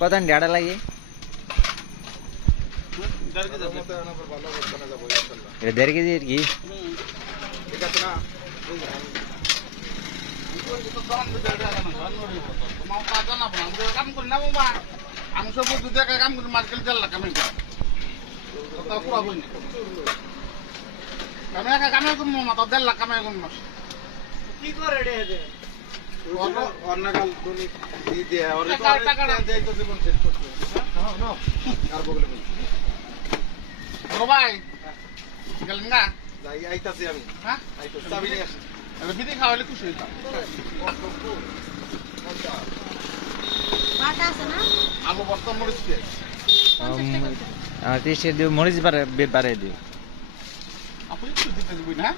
কত ঢাড়া লাগে দেড় কেজি আর কি আমি সব কাম করি মার্কেট চাল্লা কামে আমি একা কামে করবো মা তো 1.5 লাখ কামে করবো কি করে রে ভাই গেলেন না আইতাছি আমি হ্যাঁ বিধি খাওয়ালে খুশি হইতাম আলু বর্তমান মরিচ আমার 30 টাকা দিও মরিচ বাড়াই দিও আপনি একটু দিতে দিবি না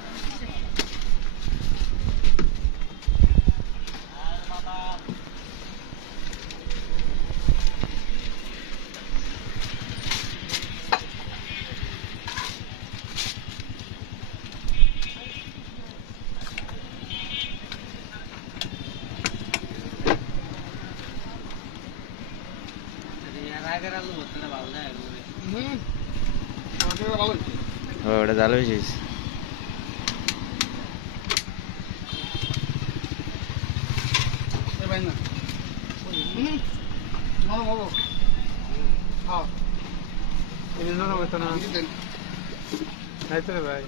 ওটা জাল হয়েছিস ভাই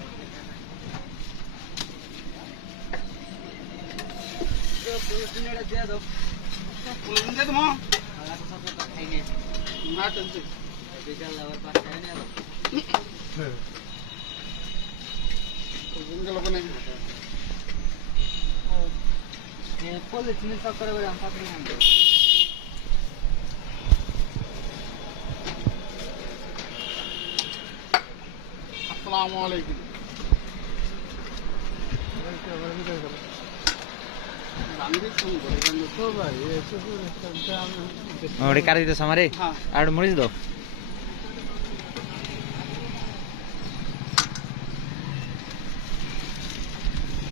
আসসালামু আলাইকুম কাটি দিতে সামারে আর মরিচ দাও